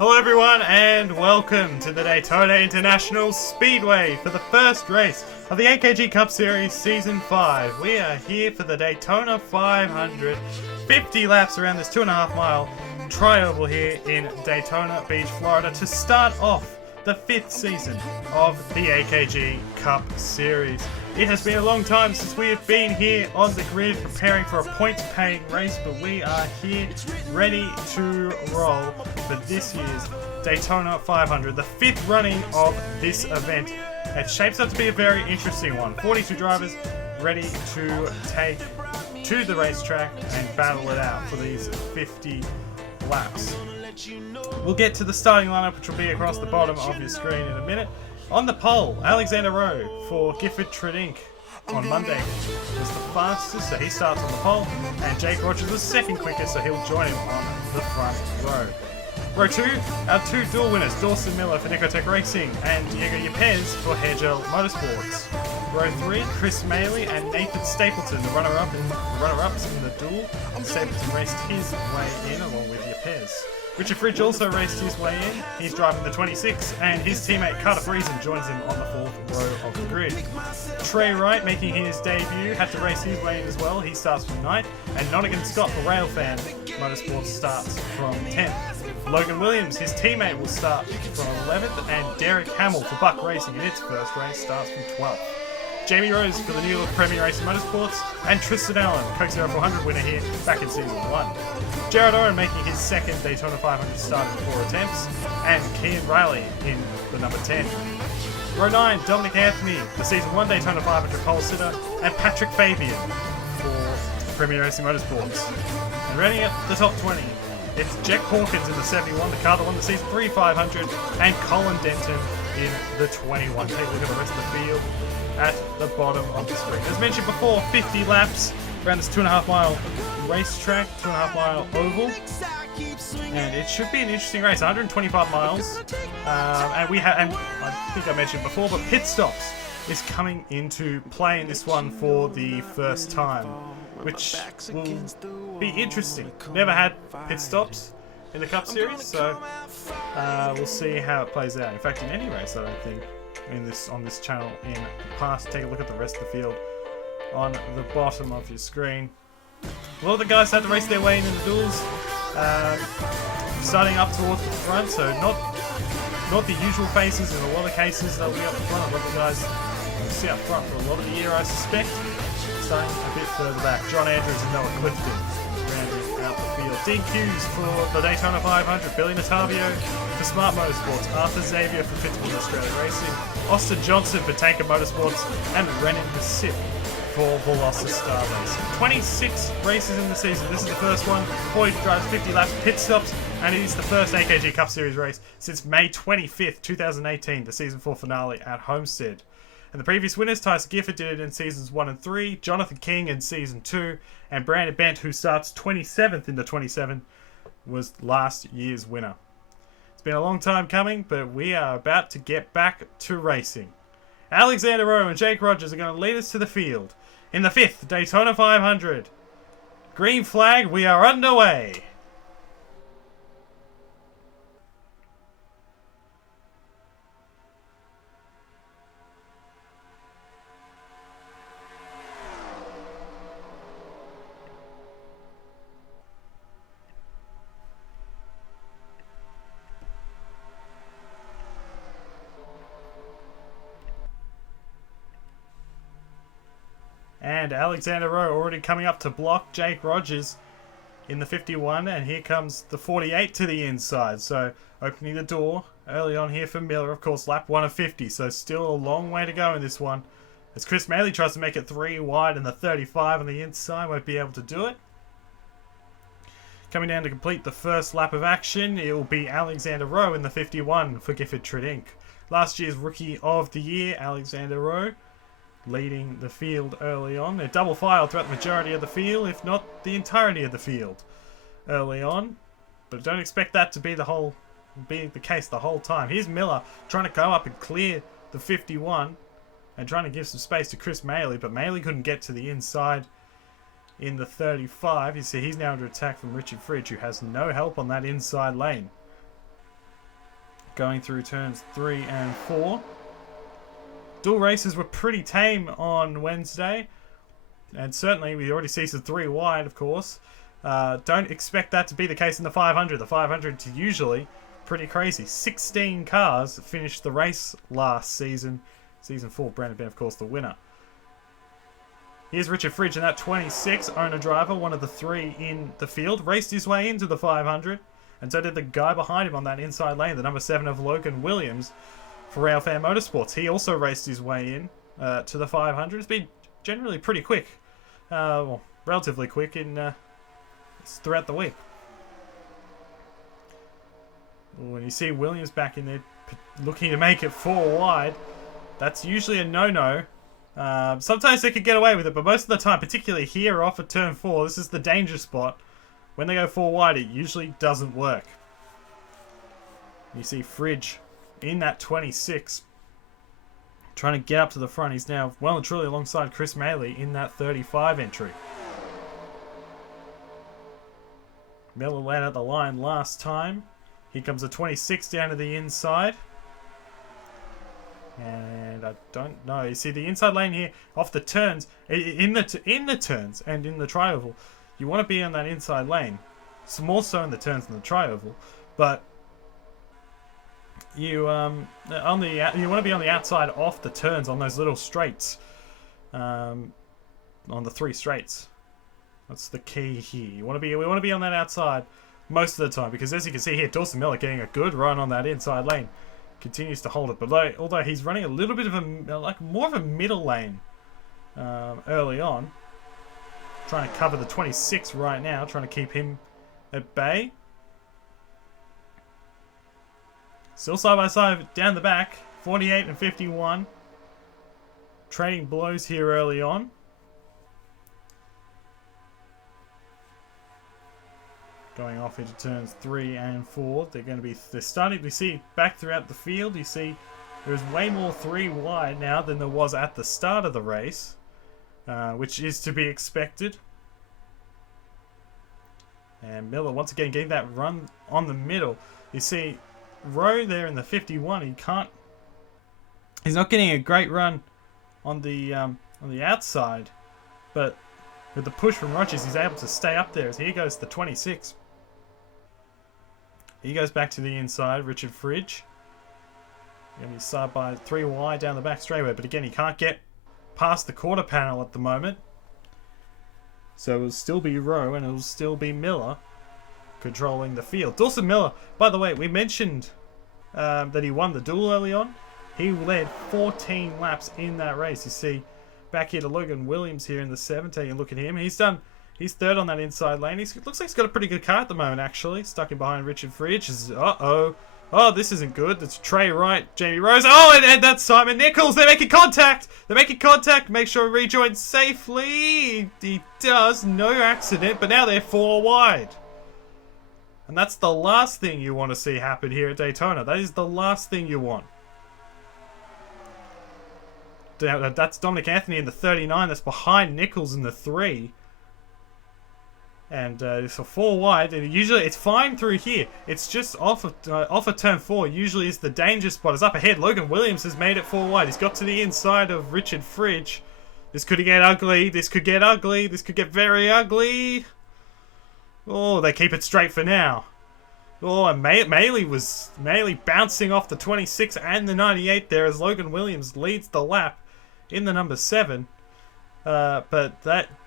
Hello everyone and welcome to the Daytona International Speedway for the first race of the AKG Cup Series Season 5. We are here for the Daytona 500, 50 laps around this 2.5 mile tri-oval here in Daytona Beach, Florida to start off the 5th season of the AKG Cup Series. It has been a long time since we have been here on the grid preparing for a points-paying race, but we are here ready to roll for this year's Daytona 500, the 5th running of this event. It shapes up to be a very interesting one. 42 drivers ready to take to the racetrack and battle it out for these 50 laps. We'll get to the starting lineup, which will be across the bottom of your screen in a minute. On the pole, Alexander Rowe for Gifford Tredink on Monday was the fastest, so he starts on the pole, and Jake Rogers was second quickest, so he'll join him on the front row. Row 2, our two dual winners, Dawson Miller for Nicotech Racing and Diego Yepes for Hairgel Motorsports. Row 3, Chris Maley and Nathan Stapleton, the runner-ups in the duel. Stapleton raced his way in along with Yepes. Richard Fridge also raced his way in. He's driving the 26, and his teammate Carter Friesen joins him on the 4th row of the grid. Trey Wright, making his debut, had to race his way in as well. He starts from 9th, and Nonigan Scott for Railfan Motorsports starts from 10th. Logan Williams, his teammate, will start from 11th, and Derek Hamill for Buck Racing in its first race starts from 12th. Jamie Rose for the New York Premier Racing Motorsports, and Tristan Allen, Coke 0400 winner here back in Season 1. Jared Owen making his second Daytona 500 start in 4 attempts, and Kean Riley in the number 10. Row 9, Dominic Anthony, the Season 1 Daytona 500 pole sitter, and Patrick Fabian for Premier Racing Motorsports. And rounding up the top 20, it's Jack Hawkins in the 71, the car that won the Season 3 500, and Colin Denton in the 21. Take a look at the rest of the field at the bottom of the screen. As mentioned before, 50 laps around this 2.5 mile racetrack, 2.5 mile oval, and it should be an interesting race. 125 miles, and I think I mentioned before, but pit stops is coming into play in this one for the first time, which will be interesting. Never had pit stops in the Cup Series, so we'll see how it plays out. In fact, in any race, I don't think on this channel in the past. Take a look at the rest of the field on the bottom of your screen. A lot of the guys had to race their way in the duels, starting up towards the front, so not the usual faces. In a lot of cases, they'll be up the front. A lot of the guys will sit up front for a lot of the year, I suspect. Starting a bit further back, John Andrews and Noah Clifton rounding out the field. Dean Hughes for the Daytona 500, Billy Natavio for Smart Motorsports, Arthur Xavier for Pittsburgh Australia Racing, Austin Johnson for Tanker Motorsports, and Renan Masip for Velocis Star Racing. 26 races in the season. This is the first one. Boyd drives 50 laps, pit stops, and it is the first AKG Cup Series race since May 25th, 2018, the Season 4 finale at Homestead. And the previous winners, Tyson Gifford did it in Seasons 1 and 3, Jonathan King in Season 2, and Brandon Bent, who starts 27th in the 27, was last year's winner. It's been a long time coming, but we are about to get back to racing. Alexander Rowe and Jake Rogers are going to lead us to the field in the 5th Daytona 500. Green flag, we are underway. And Alexander Rowe already coming up to block Jake Rogers in the 51, and here comes the 48 to the inside. So opening the door early on here for Miller, of course, lap 1 of 50, so still a long way to go in this one. As Chris Maley tries to make it 3 wide, and the 35 on the inside won't be able to do it. Coming down to complete the first lap of action, it will be Alexander Rowe in the 51 for Gifford Tredink. Last year's Rookie of the Year, Alexander Rowe, leading the field early on. They're double filed throughout the majority of the field, if not the entirety of the field early on. But don't expect that to be the case the whole time. Here's Miller trying to go up and clear the 51 and trying to give some space to Chris Maley, but Maley couldn't get to the inside in the 35. You see he's now under attack from Richard Fridge, who has no help on that inside lane. going through turns 3 and 4. Dual races were pretty tame on Wednesday. And certainly, we already see some 3 wide, of course. Don't expect that to be the case in the 500. The 500 is usually pretty crazy. 16 cars finished the race last season. Season 4, Brandon Ben, of course, the winner. Here's Richard Fridge in that 26, owner driver, one of the 3 in the field. Raced his way into the 500, and so did the guy behind him on that inside lane, the number 7 of Logan Williams for Rail Fan Motorsports. He also raced his way in to the 500. It's been generally pretty quick, well, relatively quick in throughout the week. When you see Williams back in there looking to make it 4 wide, that's usually a no-no. Sometimes they could get away with it, but most of the time, particularly here off at turn 4, this is the danger spot. When they go 4 wide, it usually doesn't work. You see Fridge in that 26, trying to get up to the front. He's now well and truly alongside Chris Maley in that 35 entry. Miller led out the line last time. Here comes the 26 down to the inside. And I don't know. You see the inside lane here off the turns, in the turns and in the tri-oval, you want to be on that inside lane. It's more so in the turns than the tri-oval, but you want to be on the outside off the turns on those little straights, on the 3 straights. That's the key here. We want to be on that outside most of the time, because as you can see here, Dawson Miller getting a good run on that inside lane. Continues to hold it, but although he's running a little bit of more of a middle lane early on, trying to cover the 26 right now, trying to keep him at bay. Still side by side down the back, 48 and 51, trading blows here early on. Going off into turns 3 and 4, they're starting to see back throughout the field. You see there's way more 3 wide now than there was at the start of the race, which is to be expected. And Miller once again getting that run on the middle. You see Rowe there in the 51. He's not getting a great run on the outside, but with the push from Rogers, he's able to stay up there. As here goes the 26. He goes back to the inside, Richard Fridge. Going to be side by 3 wide down the back straightaway, but again, he can't get past the quarter panel at the moment. So it'll still be Rowe and it'll still be Miller controlling the field. Dawson Miller, by the way, we mentioned that he won the duel early on. He led 14 laps in that race. You see back here to Logan Williams here in the 17, and look at him. He's 3rd on that inside lane. Looks like he's got a pretty good car at the moment, actually. Stuck in behind Richard Fridge. Uh-oh. Oh, this isn't good. It's Trey Wright, Jamie Rose. Oh, and that's Simon Nichols. They're making contact. Make sure he rejoins safely. He does. No accident. But now they're 4 wide. And that's the last thing you want to see happen here at Daytona. That is the last thing you want. That's Dominic Anthony in the 39. That's behind Nichols in the 3. And so 4 wide, and usually it's fine through here. It's just off of turn 4. Usually is the danger spot. Is up ahead. Logan Williams has made it 4 wide. He's got to the inside of Richard Fridge. This could get ugly. This could get ugly. This could get very ugly. Oh, they keep it straight for now. Oh, and Maley bouncing off the 26 and the 98 there as Logan Williams leads the lap in the number 7. But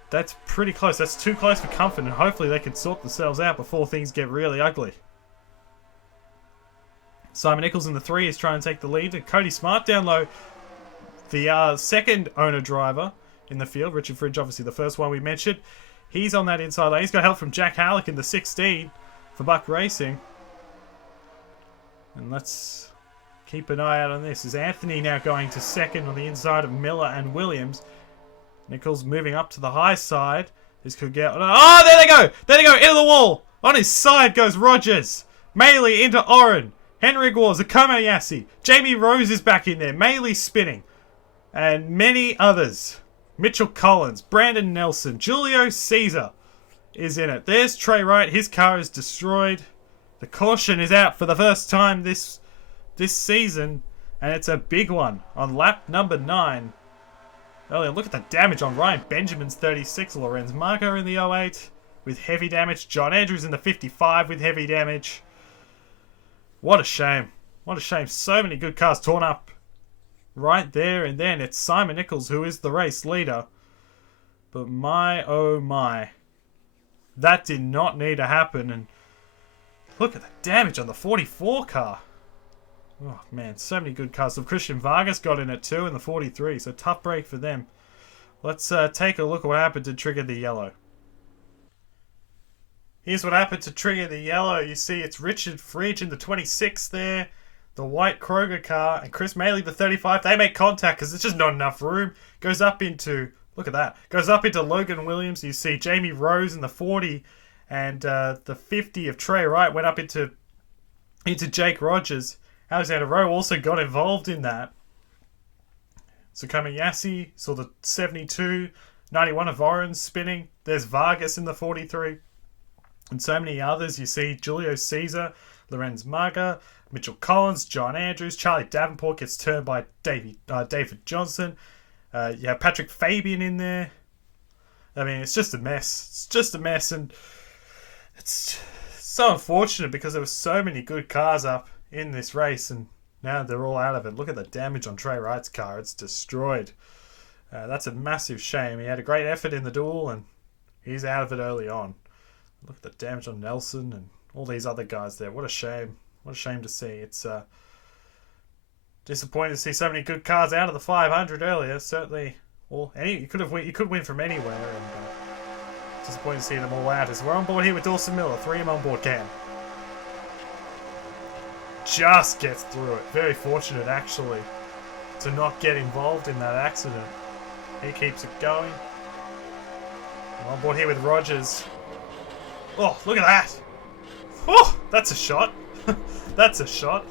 that's pretty close. That's too close for comfort, and hopefully they can sort themselves out before things get really ugly. Simon Nichols in the 3 is trying to take the lead, and Cody Smart down low, the second owner driver in the field. Richard Fridge, obviously the first one we mentioned. He's on that inside lane. He's got help from Jack Halleck in the 16 for Buck Racing. And let's keep an eye out on this. Is Anthony now going to second on the inside of Miller and Williams? Nichols moving up to the high side. This could get... Oh, there they go! There they go! Into the wall! On his side goes Rogers. Maley into Oren. Henrik Wars, Akomayasi. Jamie Rose is back in there. Maley spinning. And many others. Mitchell Collins. Brandon Nelson. Julio Caesar is in it. There's Trey Wright. His car is destroyed. The caution is out for the first time this this season, and it's a big one on lap number 9. Earlier, look at the damage on Ryan Benjamin's 36, Lorenz Marco in the 08 with heavy damage, John Andrews in the 55 with heavy damage. What a shame. What a shame. So many good cars torn up right there and then. It's Simon Nichols who is the race leader. But my oh my. That did not need to happen. And look at the damage on the 44 car. Oh man, so many good cars. So Christian Vargas got in it too in the 43. So tough break for them. Let's take a look at what happened to trigger the yellow. Here's what happened to trigger the yellow. You see it's Richard Fridge in the 26 there. The white Kroger car and Chris Maley the 35. They make contact because there's just not enough room. Goes up into, look at that. Goes up into Logan Williams. You see Jamie Rose in the 40 and the 50 of Trey Wright went up into Jake Rogers. Alexander Rowe also got involved in that. Sakuma Yassi saw the 72. 91 of Oren spinning. There's Vargas in the 43. And so many others. You see Julio Caesar, Lorenz Marga, Mitchell Collins, John Andrews, Charlie Davenport gets turned by David Johnson. You have Patrick Fabian in there. I mean, it's just a mess. It's just a mess, and it's so unfortunate because there were so many good cars up in this race, and now they're all out of it. Look at the damage on Trey Wright's car. It's destroyed. That's a massive shame. He had a great effort in the duel, and he's out of it early on. Look at the damage on Nelson and all these other guys there. What a shame. What a shame to see. It's disappointing to see so many good cars out of the 500 earlier. Certainly, well, you could win from anywhere. And disappointing to see them all out. As we're on board here with Dawson Miller. 3M on board Cam. Just gets through it. Very fortunate, actually, to not get involved in that accident. He keeps it going. I'm on board here with Rogers. Oh, look at that! Oh, that's a shot. That's a shot.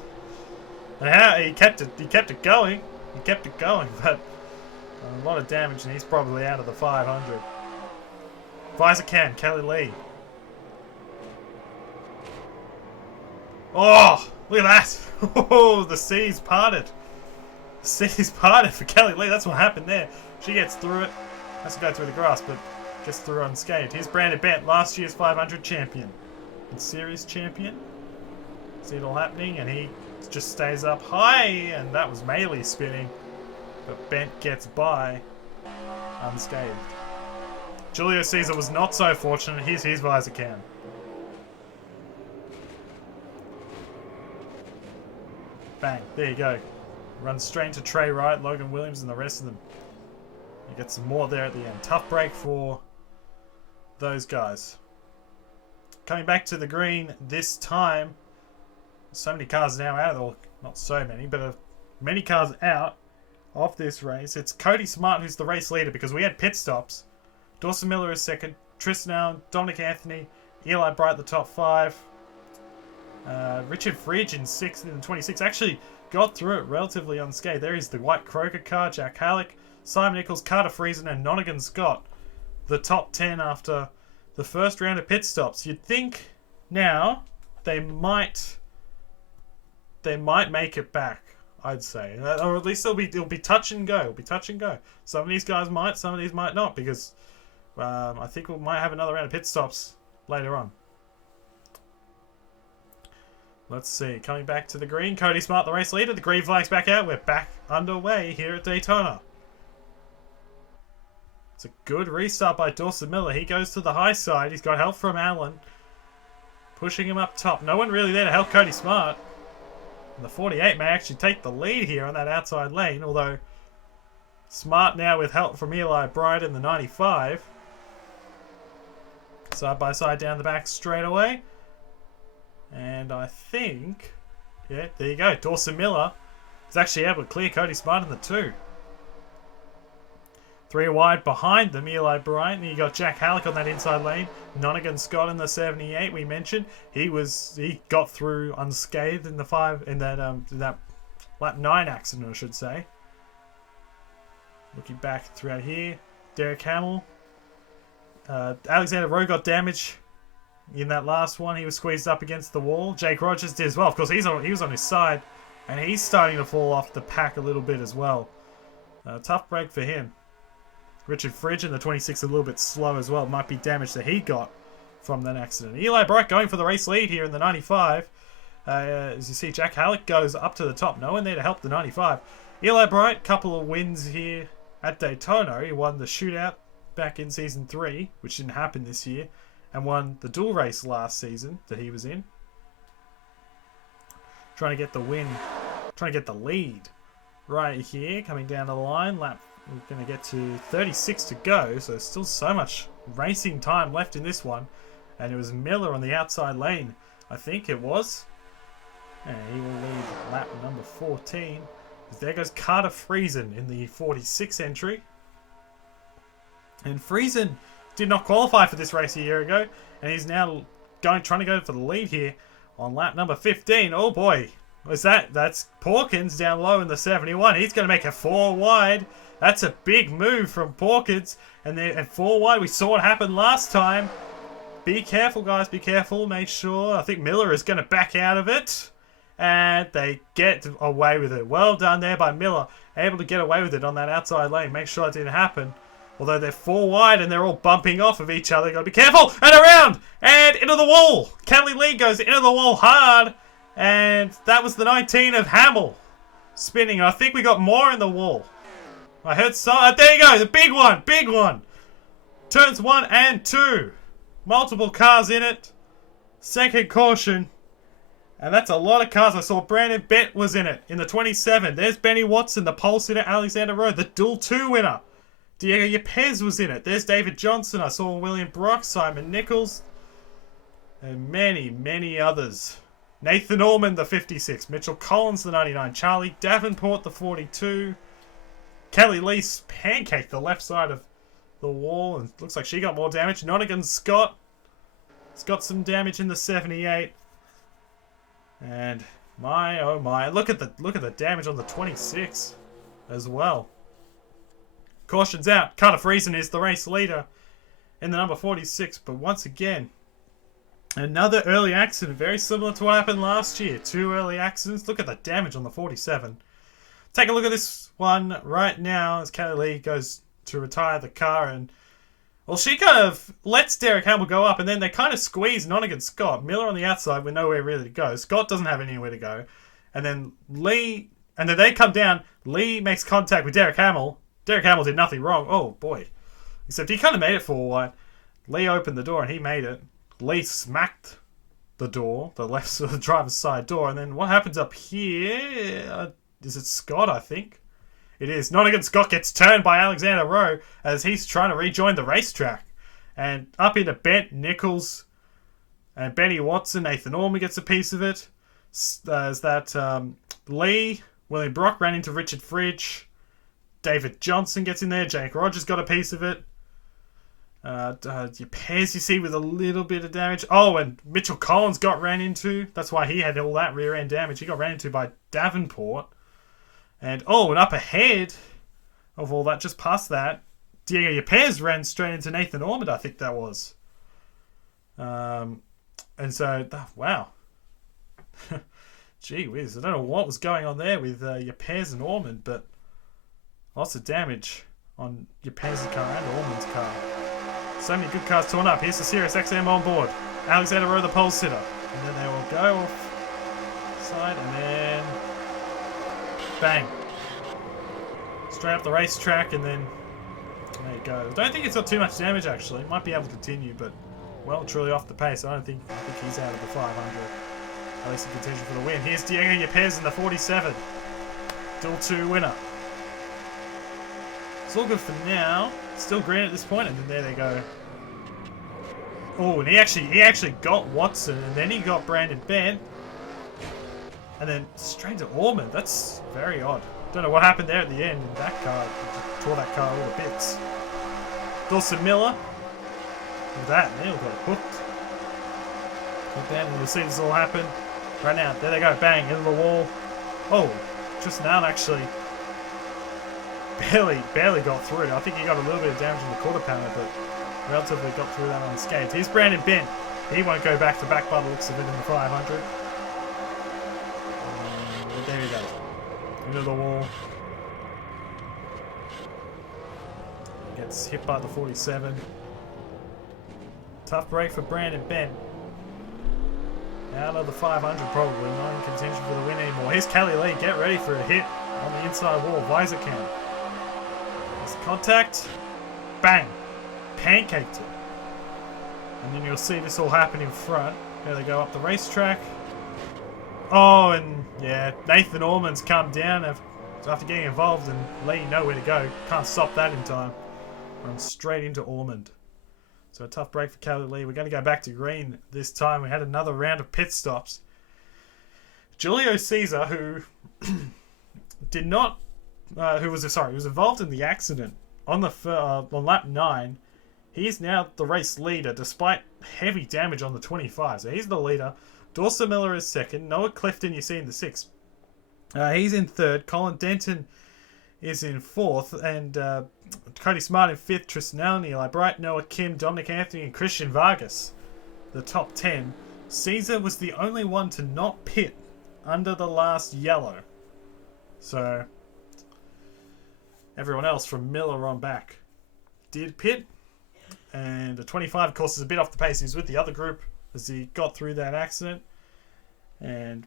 And how he kept it going. He kept it going, but a lot of damage, and he's probably out of the 500. Visor can, Kelly Lee. Oh, look at that! Oh, the seas parted. The seas parted for Kelly Lee. That's what happened there. She gets through it. Has to go through the grass, but gets through unscathed. Here's Brandon Bent, last year's 500 champion and series champion. See it all happening, and he just stays up high, and that was Maley spinning, but Bent gets by unscathed. Julio Caesar was not so fortunate. Here's his visor cam. Bang, there you go. Runs straight into Trey Wright, Logan Williams, and the rest of them. You get some more there at the end. Tough break for those guys. Coming back to the green this time. So many cars now out, or not so many, but many cars out of this race. It's Cody Smart who's the race leader because we had pit stops. Dawson Miller is second. Tristan Allen, Dominic Anthony, Eli Bright the top 5. Richard Fridge in 6th and 26 actually got through it relatively unscathed. There is the white Kroger car, Jack Halleck, Simon Nichols, Carter Friesen, and Nonigan Scott, the top 10 after the first round of pit stops. You'd think now they might make it back, I'd say, or at least it'll be touch and go. It'll be touch and go. Some of these guys might, some of these might not, because I think we might have another round of pit stops later on. Let's see. Coming back to the green, Cody Smart, the race leader. The green flag's back out. We're back underway here at Daytona. It's a good restart by Dawson Miller. He goes to the high side. He's got help from Allen, pushing him up top. No one really there to help Cody Smart. And the 48 may actually take the lead here on that outside lane, although Smart now with help from Eli Bright in the 95. Side by side down the back straight away. And I think, yeah, there you go. Dawson Miller is actually able to clear Cody Smart in the 2. 3 wide behind them, Eli Bright, and you got Jack Halleck on that inside lane. Nonigan Scott in the 78. We mentioned he got through unscathed in that lap 9 accident, I should say. Looking back throughout here, Derek Hamill, Alexander Rowe got damage in that last one. He was squeezed up against the wall. Jake Rogers did as well. Of course, he was on his side. And he's starting to fall off the pack a little bit as well. Tough break for him. Richard Fridge in the 26 a little bit slow as well. Might be damage that he got from that accident. Eli Bright going for the race lead here in the 95. As you see, Jack Halleck goes up to the top. No one there to help the 95. Eli Bright, couple of wins here at Daytona. He won the shootout back in Season 3, which didn't happen this year, and won the dual race last season that he was in. Trying to get the win, trying to get the lead right here, coming down the line. Lap, we're going to get to 36 to go, so still so much racing time left in this one. And it was Miller on the outside lane, I think it was. And he will lead lap number 14. There goes Carter Friesen in the 46 entry. And Friesen did not qualify for this race a year ago, and he's now trying to go for the lead here on lap number 15. Oh boy, that's Pawkins down low in the 71. He's going to make a 4 wide. That's a big move from Pawkins. And then at 4 wide, we saw what happened last time. Be careful, guys. Be careful. Make sure. I think Miller is going to back out of it. And they get away with it. Well done there by Miller. Able to get away with it on that outside lane. Make sure that didn't happen. Although they're 4 wide and they're all bumping off of each other. Got to be careful. And around. And into the wall. Kelly Lee goes into the wall hard. And that was the 19 of Hamill. Spinning. I think we got more in the wall. I heard some. There you go. The big one. Big one. Turns 1 and 2. Multiple cars in it. Second caution. And that's a lot of cars. I saw Brandon Bett was in it in the 27. There's Benny Watson, the pole sitter, Alexander Rowe, the dual 2 winner. Diego Yepez was in it. There's David Johnson. I saw William Brock, Simon Nichols, and many, many others. Nathan Orman, the 56. Mitchell Collins, the 99. Charlie Davenport, the 42. Kelly Lee pancaked the left side of the wall, and looks like she got more damage. Nonigan Scott has got some damage in the 78. And my oh my, look at the damage on the 26 as well. Caution's out. Carter Friesen is the race leader in the number 46, but once again, another early accident, very similar to what happened last year. 2 early accidents. Look at the damage on the 47. Take a look at this one right now as Kelly Lee goes to retire the car, and well, she kind of lets Derek Hamill go up, and then they kind of squeeze Nonigan Scott. Miller on the outside with nowhere really to go. Scott doesn't have anywhere to go. And then Lee, and then they come down. Lee makes contact with Derek Hamill. Derek Hamill did nothing wrong. Oh, boy. Except he kind of made it 4 wide. Lee opened the door, and he made it. Lee smacked the door, the left side, the driver's side door. And then what happens up here? Is it Scott, I think? It is. Nonigan Scott gets turned by Alexander Rowe as he's trying to rejoin the racetrack. And up into Bent, Nichols, and Benny Watson. Nathan Orman gets a piece of it. There's that Lee. William Brock ran into Richard Fridge. David Johnson gets in there. Jake Rogers got a piece of it. Yepez, you see, with a little bit of damage. Oh, and Mitchell Collins got ran into. That's why he had all that rear end damage. He got ran into by Davenport. And up ahead of all that, just past that, Diego Yepez ran straight into Nathan Ormond, I think that was. And so, wow. Gee whiz, I don't know what was going on there with Yepez and Ormond, but lots of damage on Yepez's car and Ormond's car. So many good cars torn up. Here's the Sirius XM on board. Alexander Rowe, the pole sitter. And then they will go off side, and then bang. Straight up the racetrack, and then there you go. I don't think it's got too much damage, actually. Might be able to continue, but well, truly off the pace. I think he's out of the 500. At least in contention for the win. Here's Diego Yepez in the 47. Dual 2 winner. It's all good for now. Still green at this point, and then there they go. Oh, and he actually got Watson, and then he got Brandon Bent. And then straight to Ormond. That's very odd. Don't know what happened there at the end in that car. Tore that car all to bits. Dawson Miller. Look at that. They all got hooked. Look down and you'll see this all happen. Right now. There they go. Bang. Into the wall. Oh. Just now actually. Barely got through it. I think he got a little bit of damage in the quarter panel, but relatively got through that unscathed. Here's Brandon Bent. He won't go back to back by the looks of it in the 500. There he goes. into the wall. Gets hit by the 47. Tough break for Brandon Ben. Out of the 500 probably, not in contention for the win anymore. Here's Kelly Lee, get ready for a hit on the inside wall. Visor cam. There's contact. Bang. Pancaked it. And then you'll see this all happen in front. There they go up the racetrack. Oh, and yeah, Nathan Orman's come down after getting involved and letting nowhere to go. Can't stop that in time. Runs straight into Ormond. So a tough break for Kelly Lee. We're going to go back to green this time. We had another round of pit stops. Julio Caesar, who did not, who was involved in the accident on lap 9. He is now the race leader despite heavy damage on the 25. So he's the leader. Dawson Miller is second. Noah Clifton you see in the 6th. He's in 3rd. Colin Denton is in 4th. And Cody Smart in 5th. Tristan Allen, Eli Bright, Noah Kim, Dominic Anthony and Christian Vargas. The top 10. Caesar was the only one to not pit under the last yellow. So everyone else from Miller on back did pit. And the 25, of course, is a bit off the pace. He was with the other group as he got through that accident. And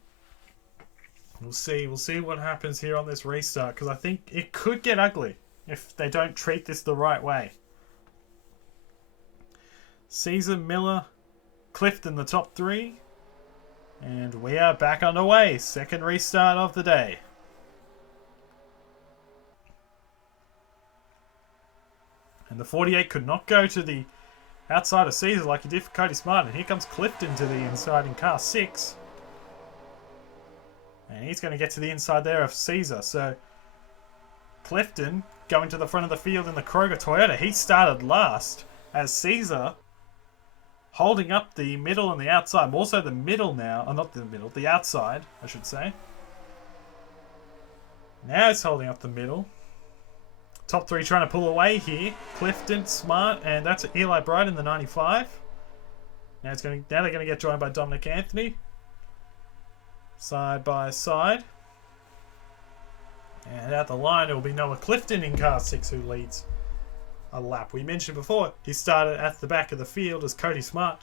we'll see what happens here on this restart, because I think it could get ugly if they don't treat this the right way. Caesar, Miller, Clifton, the top 3. And we are back underway. Second restart of the day. And the 48 could not go to the outside of Caesar like he did for Cody Smart. And here comes Clifton to the inside in car 6. And he's going to get to the inside there of Caesar. So Clifton going to the front of the field in the Kroger Toyota. He started last as Caesar holding up the middle and the outside. More so the middle now. Oh, not the middle. The outside, I should say. Now he's holding up the middle. Top 3 trying to pull away here. Clifton, Smart, and that's Eli Bright in the 95. Now they're going to get joined by Dominic Anthony. Side by side. And at the line it will be Noah Clifton in car 6 who leads a lap. We mentioned before he started at the back of the field as Cody Smart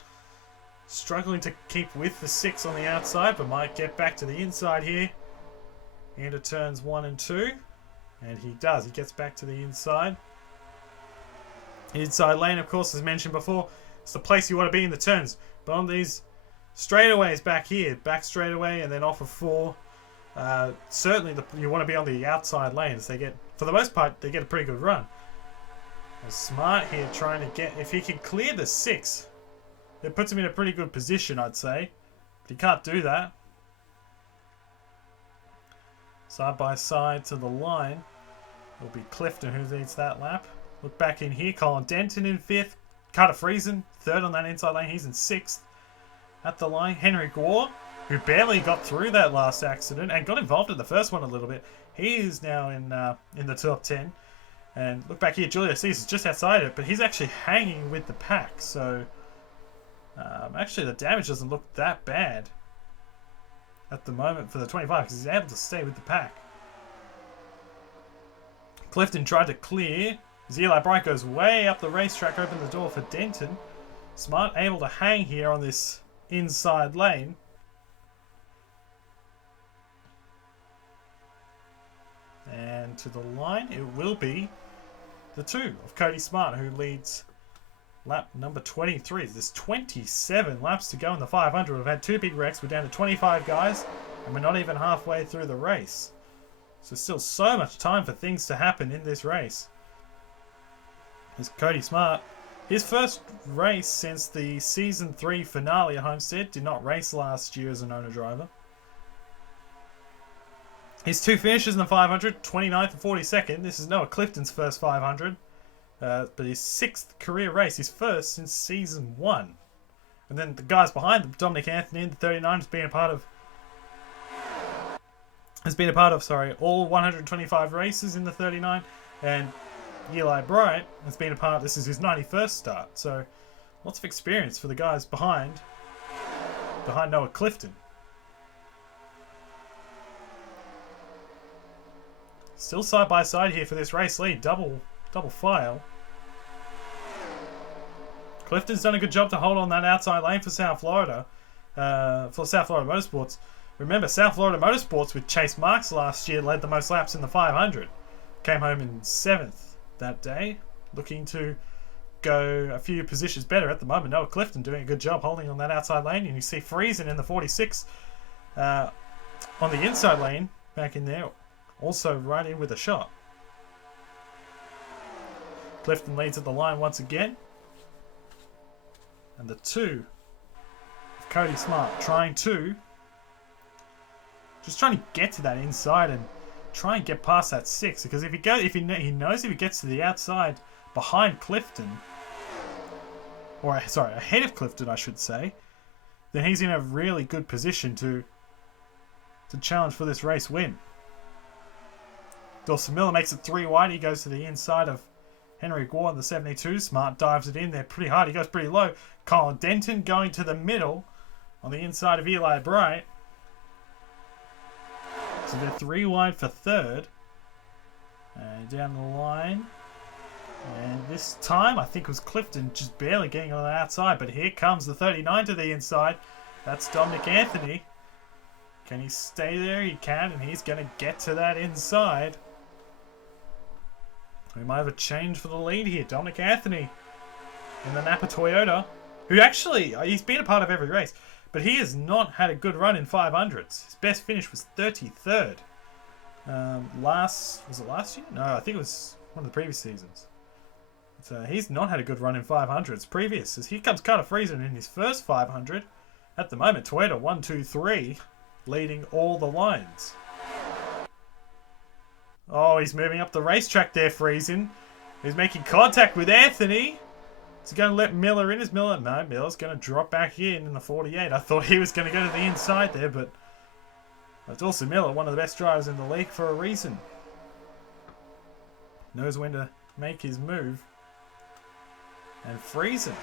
struggling to keep with the 6 on the outside, but might get back to the inside here into turns 1 and 2. And he does. He gets back to the inside. Inside lane, of course, as mentioned before, it's the place you want to be in the turns. But on these straightaways back here, back straightaway and then off of 4, certainly you want to be on the outside lanes. They get, for the most part, they get a pretty good run. Smart here trying to get, if he can clear the 6, it puts him in a pretty good position, I'd say. But he can't do that. Side by side to the line will be Clifton who leads that lap. Look back in here, Colin Denton in 5th. Carter Friesen, 3rd on that inside lane. He's in 6th. At the line, Henry Gore, who barely got through that last accident and got involved in the first one a little bit. He is now in the top 10. And look back here, Julio Caesar's just outside it, but he's actually hanging with the pack. So actually the damage doesn't look that bad at the moment for the 25 because he's able to stay with the pack. Clifton tried to clear. Eli Bright goes way up the racetrack, open the door for Denton. Smart able to hang here on this inside lane. And to the line it will be the 2 of Cody Smart who leads lap number 23. There's 27 laps to go in the 500. We've had 2 big wrecks. We're down to 25 guys and we're not even halfway through the race. So still so much time for things to happen in this race. Here's Cody Smart. His first race since the Season 3 finale at Homestead. Did not race last year as an owner driver. His 2 finishes in the 500, 29th and 42nd. This is Noah Clifton's first 500. But his 6th career race, his first since Season 1. And then the guys behind him, Dominic Anthony in the 39 has been a part of all 125 races in the 39, and Eli Bright has been a part. This is his 91st start, so lots of experience for the guys behind Noah Clifton. Still side by side here for this race lead. Double file. Clifton's done a good job to hold on that outside lane for South Florida. For South Florida Motorsports. Remember, South Florida Motorsports with Chase Marks last year led the most laps in the 500. Came home in 7th that day. Looking to go a few positions better at the moment. Noah Clifton doing a good job holding on that outside lane. And you see Friesen in the 46 on the inside lane back in there. Also right in with a shot. Clifton leads at the line once again. And the 2 of Cody Smart trying to get to that inside and try and get past that 6, because if he knows if he gets to the outside behind Clifton, or sorry, ahead of Clifton I should say, then he's in a really good position to challenge for this race win. Dawson Miller makes it 3 wide. He goes to the inside of Henry Gore in the 72. Smart dives it in there pretty hard. He goes pretty low. Colin Denton going to the middle on the inside of Eli Bright. So they're 3 wide for 3rd. And down the line. And this time I think it was Clifton just barely getting on the outside. But here comes the 39 to the inside. That's Dominic Anthony. Can he stay there? He can, and he's going to get to that inside. We might have a change for the lead here. Dominic Anthony in the Napa Toyota, who actually, he's been a part of every race, but he has not had a good run in 500s. His best finish was 33rd. Was it last year? No, I think it was one of the previous seasons. So he's not had a good run in 500s previous. As here comes Carter Friesen in his first 500. At the moment, Toyota 1-2-3 leading all the lines. Oh, he's moving up the racetrack there, Friesen. He's making contact with Anthony. Is he going to let Miller in? Is Miller? No, Miller's going to drop back in the 48. I thought he was going to go to the inside there, but that's also Miller, one of the best drivers in the league for a reason. Knows when to make his move. And Friesen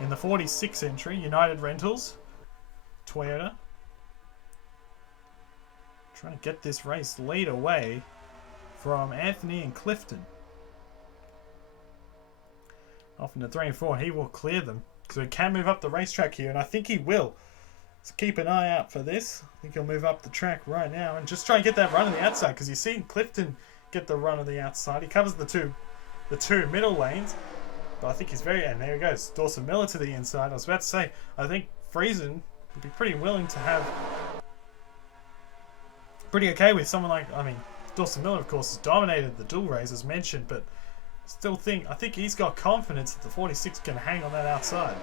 in the 46 entry, United Rentals, Toyota. Trying to get this race lead away from Anthony and Clifton. Off into 3 and 4, he will clear them. So he can move up the racetrack here, and I think he will. So keep an eye out for this. I think he'll move up the track right now and just try and get that run on the outside, because you've seen Clifton get the run on the outside. He covers the two middle lanes. But I think he's and there he goes. Dawson Miller to the inside. I was about to say, I think Friesen would be pretty willing to have pretty okay with someone like, Dawson Miller, of course, has dominated the dual race as mentioned, but I think he's got confidence that the 46 can hang on that outside.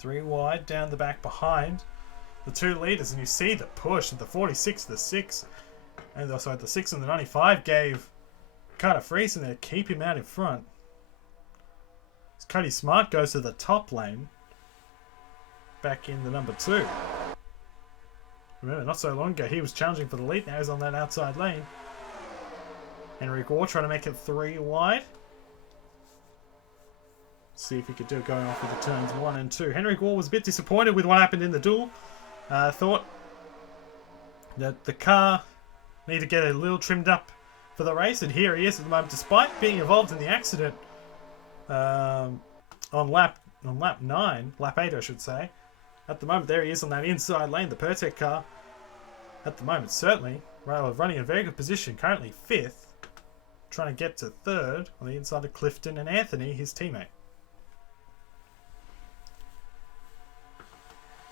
Three wide down the back behind the 2 leaders, and you see the push of the 46, the 6, and also the 6 and the 95 gave Carter Friesen there to keep him out in front. As Cody Smart goes to the top lane. Back in the number 2. Remember, not so long ago, he was challenging for the lead. Now he's on that outside lane. Henry Gore trying to make it 3 wide. See if he could do it going off with the turns 1 and 2. Henry Gore was a bit disappointed with what happened in the duel. Thought that the car needed to get a little trimmed up for the race. And here he is at the moment, despite being involved in the accident on lap 9. Lap 8, I should say. At the moment, there he is on that inside lane, the Pertec car. At the moment, certainly, running in a very good position. Currently 5th. Trying to get to 3rd on the inside of Clifton and Anthony, his teammate.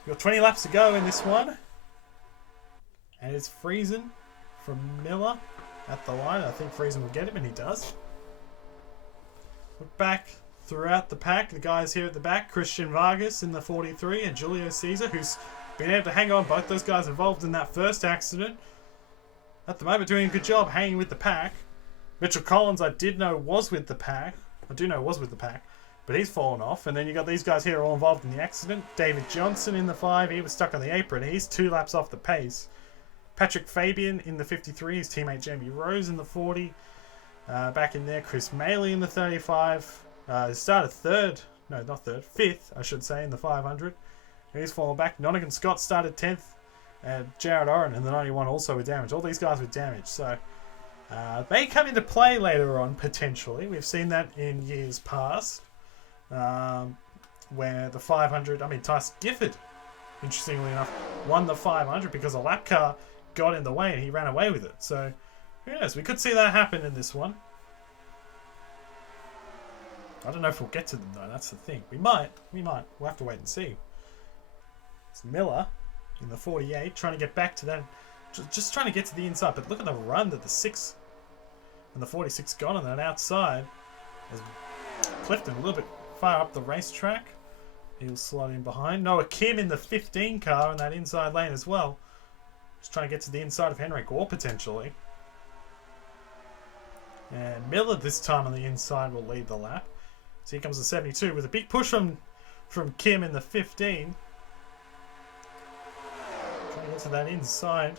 We've got 20 laps to go in this one. And it's Friesen from Miller at the line. I think Friesen will get him, and he does. Look back throughout the pack, the guys here at the back, Christian Vargas in the 43 and Julio Caesar, who's been able to hang on. Both those guys involved in that first accident. At the moment, doing a good job hanging with the pack. Mitchell Collins, I do know was with the pack, but he's fallen off. And then you got these guys here all involved in the accident. David Johnson in the 5, he was stuck on the apron. He's 2 laps off the pace. Patrick Fabian in the 53, his teammate Jamie Rose in the 40. Back in there, Chris Maley in the 35. Started 5th, I should say, in the 500. He's fallen back. Nonigan Scott started 10th. And Jared Oren in the 91 also with damage. All these guys with damage. So they come into play later on, potentially. We've seen that in years past. Where the 500, Tyson Gifford, interestingly enough, won the 500 because a lap car got in the way and he ran away with it. So, who knows? We could see that happen in this one. I don't know if we'll get to them, though. That's the thing. We might. We'll have to wait and see. It's Miller in the 48, trying to get back to that. Just trying to get to the inside. But look at the run that the 6 and the 46 got on that outside. As Clifton a little bit far up the racetrack. He'll slot in behind. Noah Kim in the 15 car in that inside lane as well. Just trying to get to the inside of Henry Gore, potentially. And Miller this time on the inside will lead the lap. So here comes the 72 with a big push from Kim in the 15. Trying to get to that inside.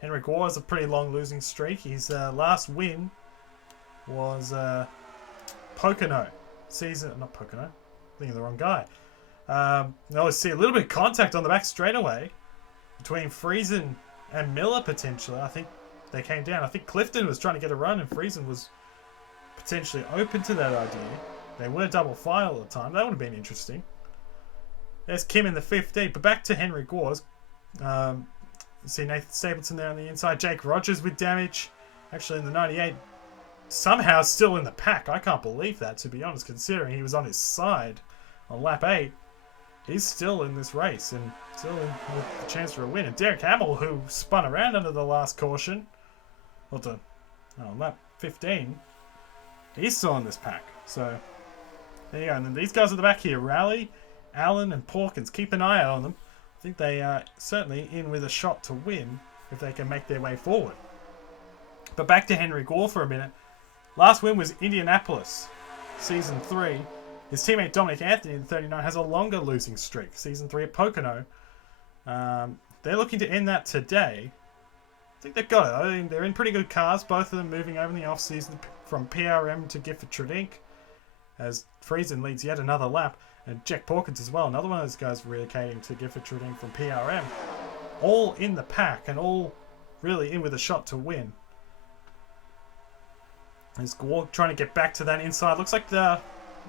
Henry Gore has a pretty long losing streak. His last win was Pocono. Not Pocono. Thinking of the wrong guy. Now we see a little bit of contact on the back straightaway between Friesen and Miller potentially. I think they came down. I think Clifton was trying to get a run and Friesen was potentially open to that idea. They were double file at the time. That would have been interesting. There's Kim in the 15, but back to Henry Gore's. See Nathan Stapleton there on the inside. Jake Rogers with damage. Actually in the 98. Somehow still in the pack. I can't believe that, to be honest, considering he was on his side on lap 8. He's still in this race and still with a chance for a win. And Derek Hamill, who spun around under the last caution, on lap 15, he's still in this pack. So there you go. And then these guys at the back here, Raleigh, Allen, and Porkins. Keep an eye out on them. I think they are certainly in with a shot to win if they can make their way forward. But back to Henry Gore for a minute. Last win was Indianapolis, Season 3. His teammate Dominic Anthony in the 39 has a longer losing streak, Season 3 at Pocono. They're looking to end that today. I think they've got it. I think they're in pretty good cars, both of them moving over in the off-season from PRM to Gifford Tredink, as Friesen leads yet another lap. And Jack Porkins as well, another one of those guys relocating to Gifford Tredink from PRM. All in the pack and all really in with a shot to win. There's Gore trying to get back to that inside. Looks like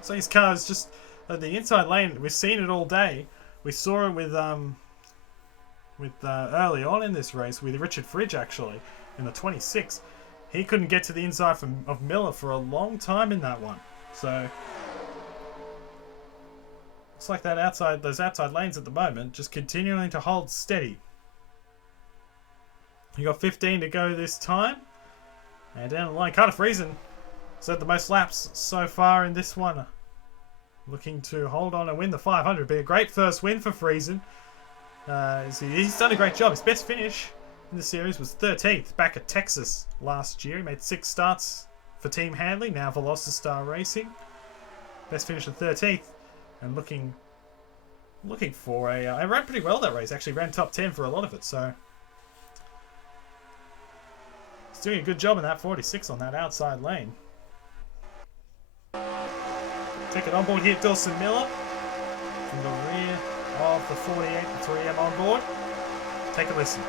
his car is just the inside lane. We've seen it all day. We saw it with early on in this race with Richard Fridge actually in the 26. He couldn't get to the inside of Miller for a long time in that one. So looks like those outside lanes at the moment just continuing to hold steady. You got 15 to go this time. And down the line, Carter Friesen has had the most laps so far in this one. Looking to hold on and win the 500. Be a great first win for Friesen. He's done a great job. His best finish in the series was 13th back at Texas last year. He made 6 starts for Team Handley, now Velocitar Racing. Best finish of 13th. And looking for I ran pretty well that race. Actually ran top 10 for a lot of it. So doing a good job in that 46 on that outside lane. Take it on board here, Dawson Miller from the rear of the 48 and 3M on board. Take a listen.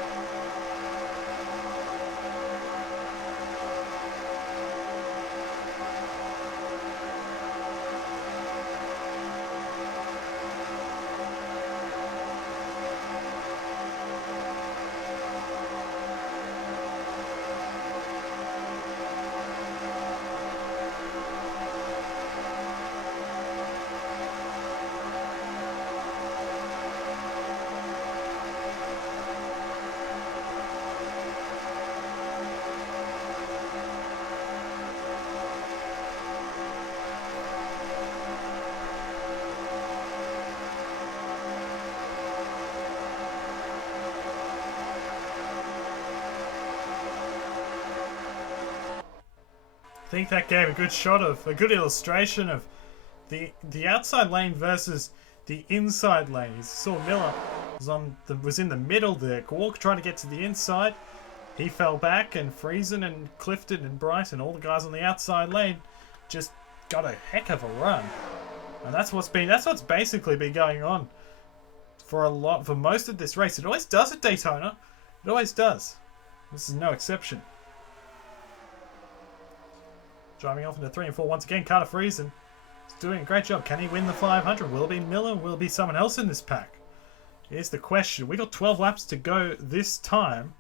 I think that gave a good illustration of the outside lane versus the inside lane. You saw Miller was in the middle there. Gore trying to get to the inside. He fell back, and Friesen and Clifton and Bryce and all the guys on the outside lane just got a heck of a run. And that's what's basically been going on for most of this race. It always does at Daytona. It always does. This is no exception. Driving off into 3 and 4 once again. Carter Friesen is doing a great job. Can he win the 500? Will it be Miller? Will it be someone else in this pack? Here's the question. We got 12 laps to go this time.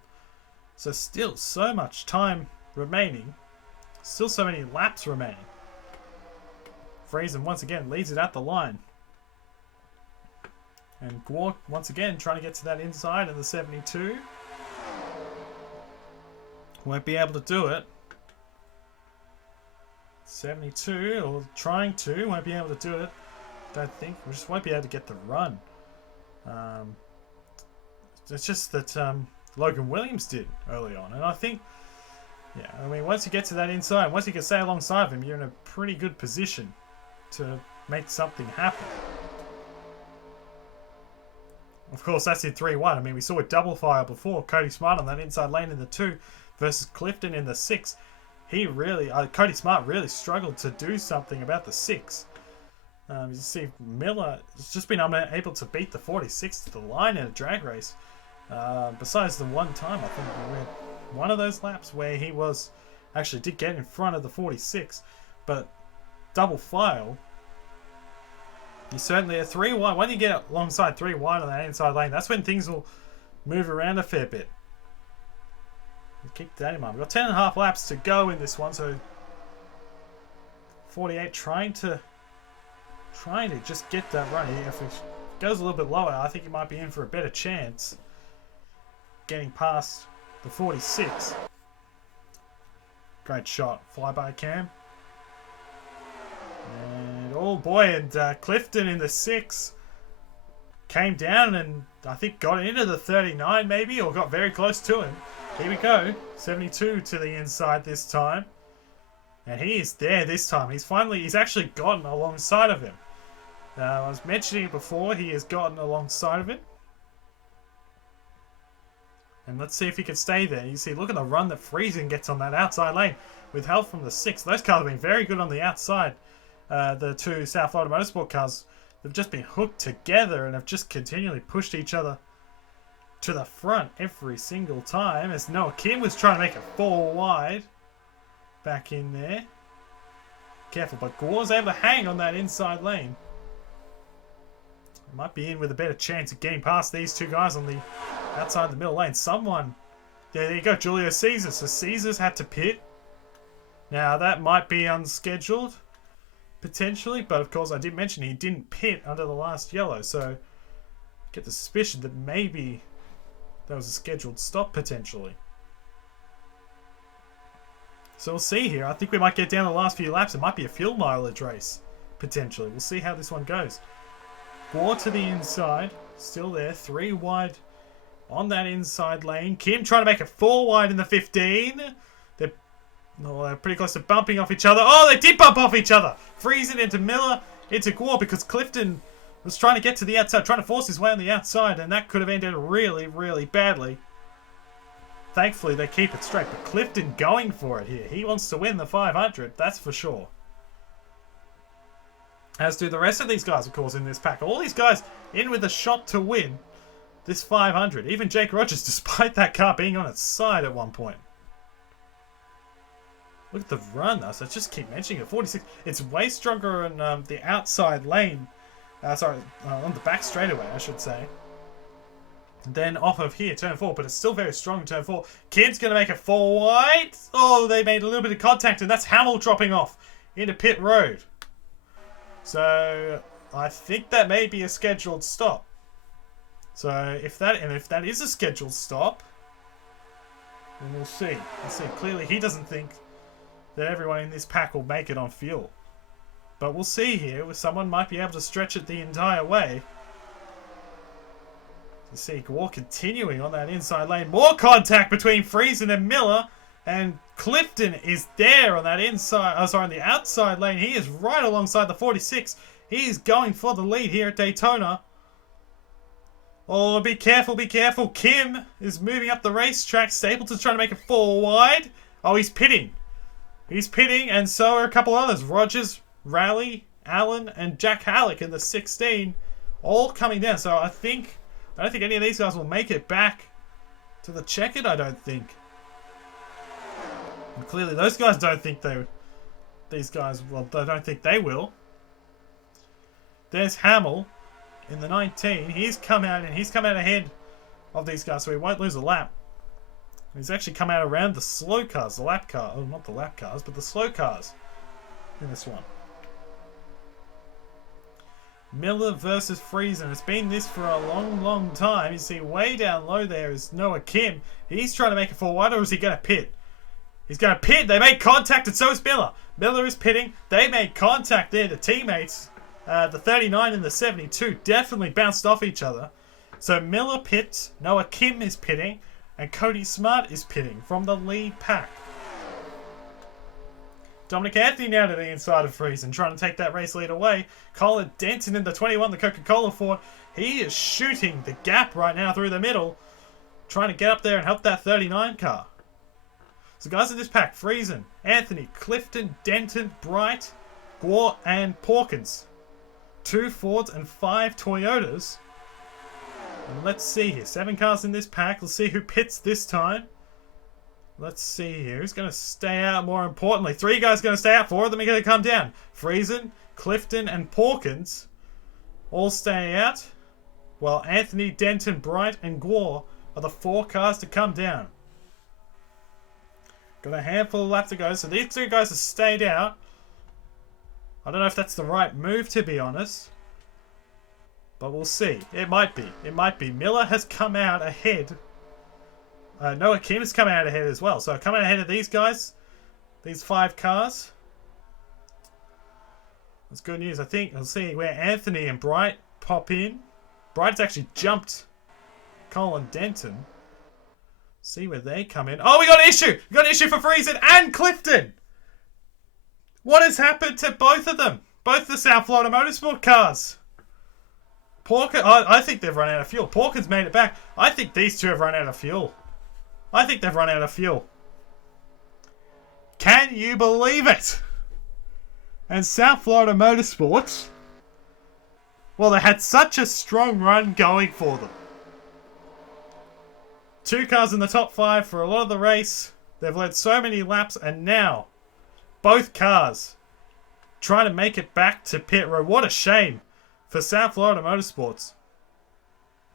So still so much time remaining. Still so many laps remaining. Friesen once again leads it at the line. And Gwark once again trying to get to that inside of the 72. Won't be able to do it. 72, or trying to, won't be able to do it. Don't think. We just won't be able to get the run. It's just that Logan Williams did early on. And I think, yeah, I mean, once you get to that inside, once you can stay alongside of him, you're in a pretty good position to make something happen. Of course, that's in 3-1. I mean, we saw a double fire before. Cody Smart on that inside lane in the 2 versus Clifton in the 6. He really, Cody Smart really struggled to do something about the 6. You see, Miller has just been unable to beat the 46 to the line in a drag race. Besides the one time, I think we had one of those laps where he was actually did get in front of the 46, but double file. You certainly a 3 wide. When you get alongside 3 wide on that inside lane, that's when things will move around a fair bit. Keep that in mind. We've got 10.5 laps to go in this one, so 48 trying to just get that run. If it goes a little bit lower, I think he might be in for a better chance getting past the 46. Great shot. Fly by Cam. And oh boy, and Clifton in the 6 came down and I think got into the 39 maybe, or got very close to him. Here we go. 72 to the inside this time. And he is there this time. He's actually gotten alongside of him. I was mentioning it before. He has gotten alongside of him. And let's see if he can stay there. You see, look at the run that Friesen gets on that outside lane with help from the 6. Those cars have been very good on the outside. The 2 South Florida Motorsport cars, they've just been hooked together and have just continually pushed each other to the front every single time, as Noah Kim was trying to make it 4 wide back in there. Careful, but Gore's able to hang on that inside lane. Might be in with a better chance of getting past these 2 guys on the outside the middle lane. Someone, there you go, Julio Caesar. So Caesar's had to pit. Now that might be unscheduled potentially, but of course I did mention he didn't pit under the last yellow, so get the suspicion that maybe that was a scheduled stop potentially. So we'll see here. I think we might get down the last few laps. It might be a fuel mileage race potentially. We'll see how this one goes. Gore to the inside, still there, 3 wide on that inside lane. Kim trying to make it 4 wide in the 15. They're pretty close to bumping off each other. Oh, they did bump off each other. Friesen into Miller, into Gore, because Clifton was trying to get to the outside, trying to force his way on the outside, and that could have ended really, really badly. Thankfully, they keep it straight, but Clifton going for it here. He wants to win the 500, that's for sure. As do the rest of these guys, of course, in this pack. All these guys in with a shot to win this 500. Even Jake Rogers, despite that car being on its side at one point. Look at the run, though. So just keep mentioning it. 46. It's way stronger in the outside lane. On the back straightaway, I should say. Then off of here, turn 4, but it's still very strong in turn 4. Kid's going to make it 4 wide. Oh, they made a little bit of contact, and that's Hamill dropping off into pit road. So I think that may be a scheduled stop. So if that is a scheduled stop, then we'll see. Clearly, he doesn't think that everyone in this pack will make it on fuel. But we'll see here. Someone might be able to stretch it the entire way. You see Gore continuing on that inside lane. More contact between Friesen and Miller. And Clifton is there on that on the outside lane. He is right alongside the 46. He is going for the lead here at Daytona. Oh, be careful, be careful. Kim is moving up the racetrack. Stapleton's trying to make it 4 wide. Oh, he's pitting. He's pitting, and so are a couple others. Rogers, Raleigh, Allen, and Jack Halleck in the 16. all coming down. So I don't think any of these guys will make it back to the checkered, I don't think. And clearly those guys don't think these guys, well, they don't think they will. There's Hamill in the 19. He's come out ahead of these guys, so he won't lose a lap. He's actually come out around the slow cars, the lap car, oh, not the lap cars, but the slow cars in this one. Miller versus Friesen. It's been this for a long time. You see way down low there is Noah Kim. He's trying to make it forward, or is he going to pit? He's going to pit. They made contact, and so is Miller. Miller is pitting. They made contact there. The teammates, the 39 and the 72, definitely bounced off each other. So Miller pits. Noah Kim is pitting. And Cody Smart is pitting from the lead pack. Dominic Anthony now to the inside of Friesen, trying to take that race lead away. Colin Denton in the 21, the Coca-Cola Ford. He is shooting the gap right now through the middle, trying to get up there and help that 39 car. So guys in this pack, Friesen, Anthony, Clifton, Denton, Bright, Gore and Porkins. 2 Fords and 5 Toyotas. And let's see here, 7 cars in this pack. Let's see who pits this time. Let's see here. Who's going to stay out more importantly? 3 guys going to stay out. 4 of them are going to come down. Friesen, Clifton, and Porkins all stay out. While Anthony, Denton, Bright, and Gore are the 4 cars to come down. Got a handful of laps to go. So these 3 guys have stayed out. I don't know if that's the right move, to be honest. But we'll see. It might be. It might be. Miller has come out ahead. Noah Kim has come out ahead as well. So coming ahead of these guys. These 5 cars. That's good news. I think I'll see where Anthony and Bright pop in. Bright's actually jumped Colin Denton. See where they come in. Oh, we got an issue! We got an issue for Friesen and Clifton! What has happened to both of them? Both the South Florida Motorsport cars. I think they've run out of fuel. Porkins made it back. I think these 2 have run out of fuel. I think they've run out of fuel. Can you believe it? And South Florida Motorsports, well, they had such a strong run going for them. 2 cars in the top 5 for a lot of the race. They've led so many laps, and now both cars trying to make it back to pit road. What a shame for South Florida Motorsports.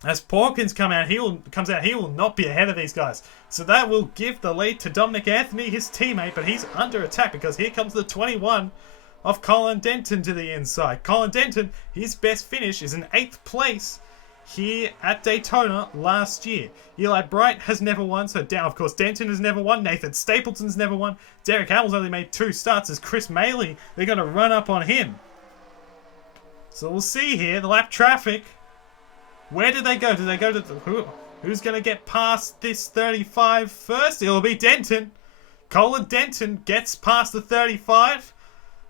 As Porkins comes out, he will not be ahead of these guys. So that will give the lead to Dominic Anthony, his teammate, but he's under attack because here comes the 21 of Colin Denton to the inside. Colin Denton, his best finish is in 8th place here at Daytona last year. Eli Bright has never won, so of course Denton has never won. Nathan Stapleton's never won. Derek Hamill's only made 2 starts. As Chris Maley, they're going to run up on him. So we'll see here, the lap traffic. Where did they go? Did they go to who's going to get past this 35 first? It'll be Denton. Colin Denton gets past the 35.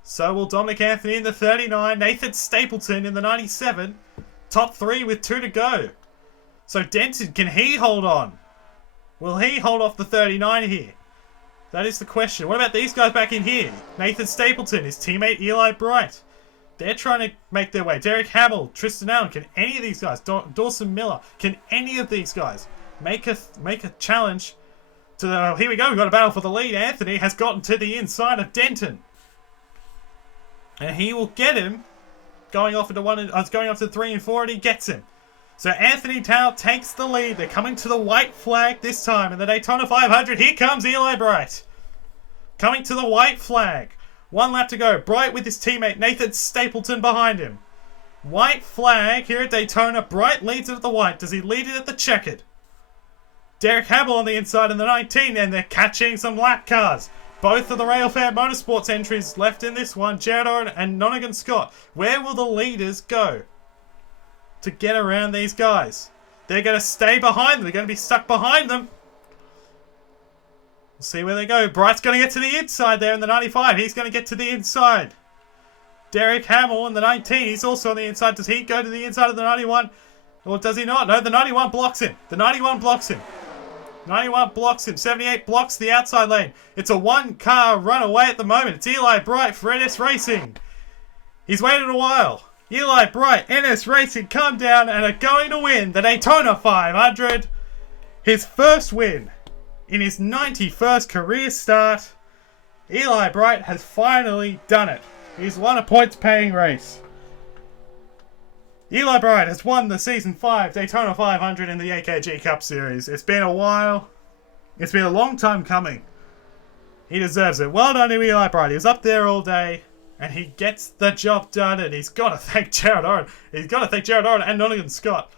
So will Dominic Anthony in the 39. Nathan Stapleton in the 97. Top 3 with 2 to go. So Denton, can he hold on? Will he hold off the 39 here? That is the question. What about these guys back in here? Nathan Stapleton, his teammate Eli Bright. They're trying to make their way. Derek Hamill, Tristan Allen, can any of these guys, Dawson Miller, can any of these guys make a challenge to the... Here we go, we've got a battle for the lead. Anthony has gotten to the inside of Denton. And he will get him going off to 3 and 4, and he gets him. So Anthony Tao takes the lead. They're coming to the white flag this time in the Daytona 500. Here comes Eli Bright. Coming to the white flag. 1 lap to go. Bright with his teammate Nathan Stapleton behind him. White flag here at Daytona. Bright leads it at the white. Does he lead it at the checkered? Derek Hamill on the inside in the 19, and they're catching some lap cars. Both of the Railfare Motorsports entries left in this one. Jared Oren and Nonigan Scott. Where will the leaders go to get around these guys? They're going to stay behind them. They're going to be stuck behind them. We'll see where they go. Bright's going to get to the inside there in the 95. He's going to get to the inside. Derek Hamill in the 19. He's also on the inside. Does he go to the inside of the 91? Or does he not? No, the 91 blocks him. The 91 blocks him. 91 blocks him. 78 blocks the outside lane. It's a 1-car run away at the moment. It's Eli Bright for NS Racing. He's waited a while. Eli Bright, NS Racing come down and are going to win the Daytona 500. His first win in his 91st career start. Eli Bright has finally done it. He's won a points-paying race. Eli Bright has won the Season 5 Daytona 500 in the AKG Cup Series. It's been a while. It's been a long time coming. He deserves it. Well done to Eli Bright. He was up there all day, and he gets the job done, and he's got to thank Jared Oren. He's got to thank Jared Oren and Nonigan Scott,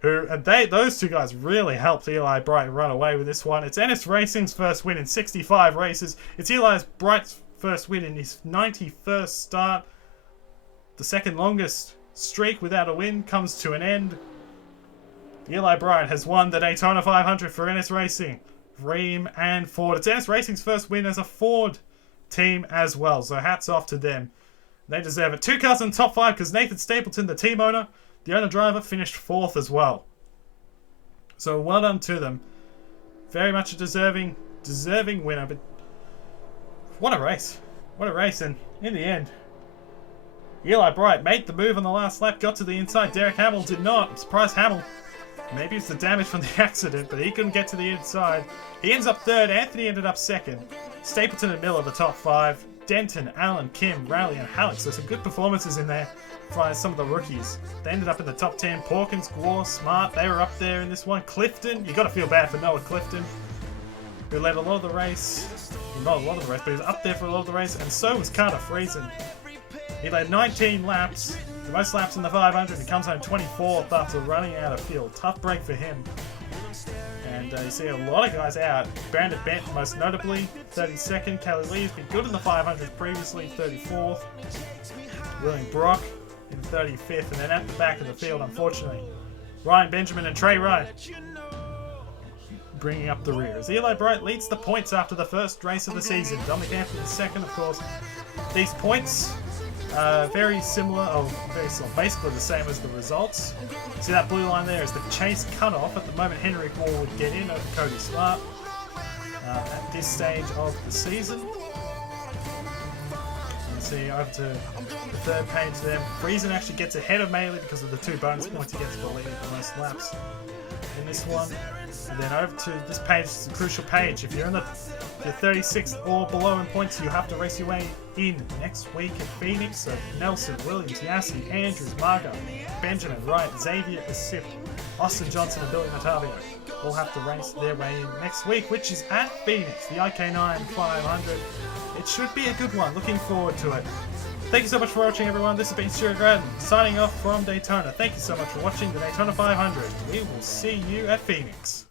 those two guys really helped Eli Bright run away with this one. It's NS Racing's first win in 65 races. It's Eli Bright's first win in his 91st start. The second longest streak without a win comes to an end. Eli Bright has won the Daytona 500 for NS Racing, Rheem and Ford. It's NS Racing's first win as a Ford team as well, so hats off to them. They deserve it. 2 cars in the top 5 because Nathan Stapleton, the team owner, the owner-driver, finished 4th as well. So well done to them. Very much a deserving winner, but what a race. What a race, and in the end, Eli Bright made the move on the last lap, got to the inside. Derek Hamill did not. I'm surprised Hamill. Maybe it's the damage from the accident, but he couldn't get to the inside. He ends up 3rd. Anthony ended up 2nd. Stapleton and Miller the top 5. Denton, Allen, Kim, Rowley, and Halleck. So some good performances in there by some of the rookies. They ended up in the top 10. Porkins, Gwar, Smart, they were up there in this one. Clifton, you got to feel bad for Noah Clifton, who led a lot of the race. Well, not a lot of the race, but he was up there for a lot of the race. And so was Carter Friesen. He led 19 laps, the most laps in the 500. He comes home 24th after running out of fuel. Tough break for him. And you see a lot of guys out. Brandon Bent, most notably, 32nd. Kelly Lee has been good in the 500 previously, 34th. William Brock in 35th. And then at the back of the field, unfortunately, Ryan Benjamin and Trey Ryan bringing up the rear. As Eli Bright leads the points after the first race of the season. Dominic Anthony second, of course. These points very similar, basically the same as the results. See that blue line there is the chase cutoff. At the moment, Henrik Moore would get in over Cody Smart at this stage of the season. You can see over to the third page there. Friesen actually gets ahead of Maley because of the 2 bonus points he gets for leading the most laps in this one. And then over to this page, it's a crucial page. If you're in the 36th or below in points, you have to race your way in next week at Phoenix. So Nelson, Williams, Yassi, Andrews, Margo, Benjamin, Wright, Xavier, Asip, Austin Johnson, and Billy Matavio all have to race their way in next week, which is at Phoenix, the IK9 500. It should be a good one. Looking forward to it. Thank you so much for watching, everyone. This has been Stuart Gradden, signing off from Daytona. Thank you so much for watching the Daytona 500. We will see you at Phoenix.